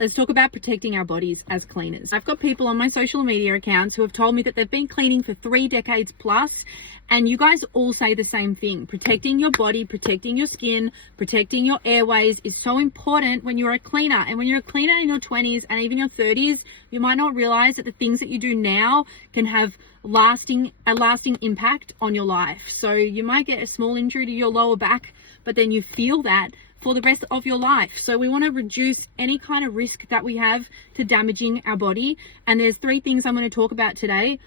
let's talk about protecting our bodies as cleaners. I've got people on my social media accounts who have told me that they've been cleaning for 3 decades plus, and you guys all say the same thing. Protecting your body, protecting your skin, protecting your airways is so important when you're a cleaner. And when you're a cleaner in your 20s and even your 30s, you might not realize that the things that you do now can have a lasting impact on your life. So you might get a small injury to your lower back, but then you feel that for the rest of your life. So we want to reduce any kind of risk that we have to damaging our body. And there's 3 things I'm going to talk about today: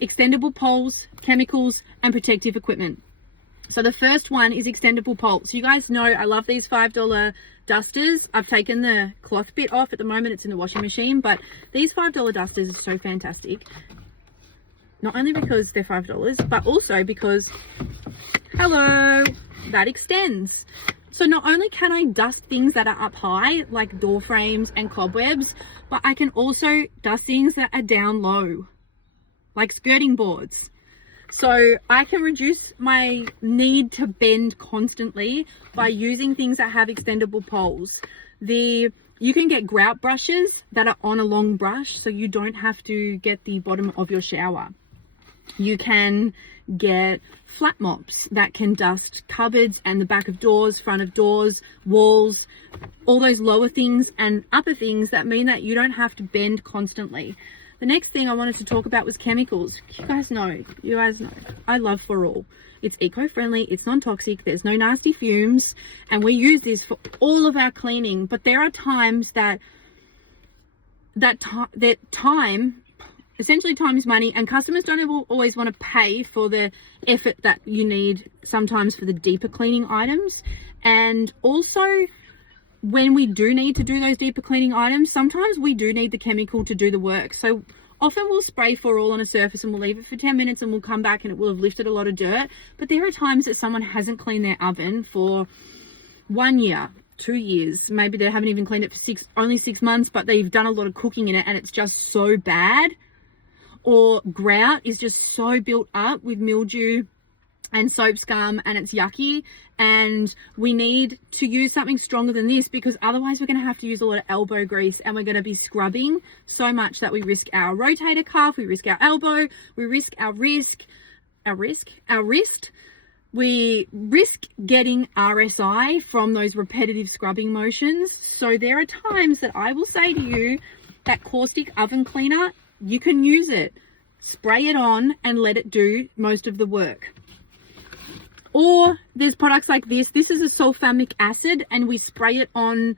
extendable poles, chemicals, and protective equipment. So the first one is extendable poles. You guys know I love these $5 dusters. I've taken the cloth bit off. At the moment it's in the washing machine, but these $5 dusters are so fantastic. Not only because they're $5, but also because, hello, that extends. So not only can I dust things that are up high, like door frames and cobwebs, but I can also dust things that are down low, like skirting boards. So I can reduce my need to bend constantly by using things that have extendable poles. You can get grout brushes that are on a long brush, so you don't have to get the bottom of your shower. You can get flat mops that can dust cupboards and the back of doors, front of doors, walls, all those lower things and upper things that mean that you don't have to bend constantly. The next thing I wanted to talk about was chemicals. You guys know, I love For All. It's eco-friendly, it's non-toxic, there's no nasty fumes, and we use this for all of our cleaning. But there are times that time, essentially time is money, and customers don't always want to pay for the effort that you need sometimes for the deeper cleaning items. And also, when we do need to do those deeper cleaning items, sometimes we do need the chemical to do the work. So often we'll spray For All on a surface and we'll leave it for 10 minutes and we'll come back and it will have lifted a lot of dirt. But there are times that someone hasn't cleaned their oven for 1 year, 2 years, maybe they haven't even cleaned it for only 6 months, but they've done a lot of cooking in it and it's just so bad. Or grout is just so built up with mildew and soap scum and it's yucky, and we need to use something stronger than this, because otherwise we're going to have to use a lot of elbow grease and we're going to be scrubbing so much that we risk our rotator cuff, we risk our elbow, we risk our wrist, we risk getting RSI from those repetitive scrubbing motions. So there are times that I will say to you that caustic oven cleaner, you can use it, spray it on and let it do most of the work. Or there's products like this. This is a sulfamic acid, and we spray it on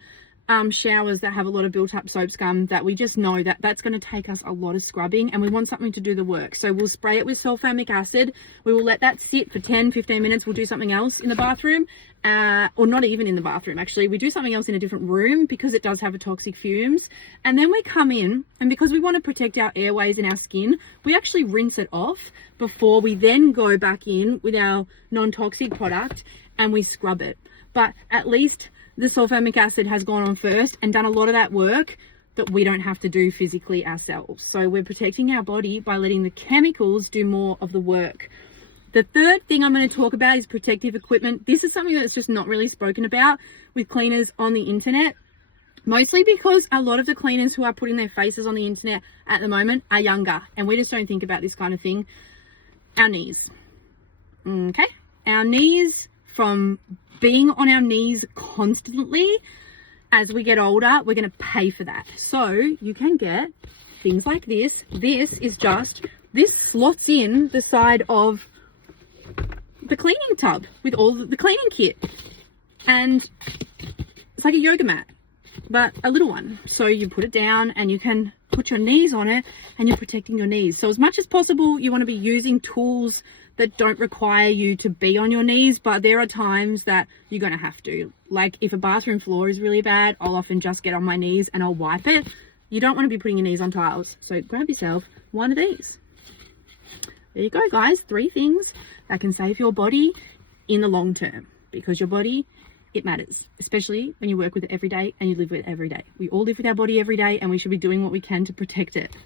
showers that have a lot of built up soap scum, that we just know that that's going to take us a lot of scrubbing, and we want something to do the work. So we'll spray it with sulfamic acid. We will let that sit for 10-15 minutes. We'll do something else in the bathroom, or not even in the bathroom actually. We do something else in a different room because it does have a toxic fumes. And then we come in, and because we want to protect our airways and our skin, we actually rinse it off before we then go back in with our non-toxic product and we scrub it. But at least the sulfamic acid has gone on first and done a lot of that work that we don't have to do physically ourselves. So we're protecting our body by letting the chemicals do more of the work. The third thing I'm going to talk about is protective equipment. This is something that's just not really spoken about with cleaners on the internet, mostly because a lot of the cleaners who are putting their faces on the internet at the moment are younger, and we just don't think about this kind of thing. Our knees. Okay? Our knees, from being on our knees constantly as we get older, we're going to pay for that. So you can get things like this. This slots in the side of the cleaning tub with all the cleaning kit, and it's like a yoga mat, but a little one. So you put it down and you can put your knees on it, and you're protecting your knees. So as much as possible, you want to be using tools that don't require you to be on your knees, but there are times that you're going to have to. Like if a bathroom floor is really bad, I'll often just get on my knees and I'll wipe it. You don't want to be putting your knees on tiles. So grab yourself one of these. There you go, guys. 3 things that can save your body in the long term, because your body, it matters, especially when you work with it every day and you live with it every day. We all live with our body every day, and we should be doing what we can to protect it.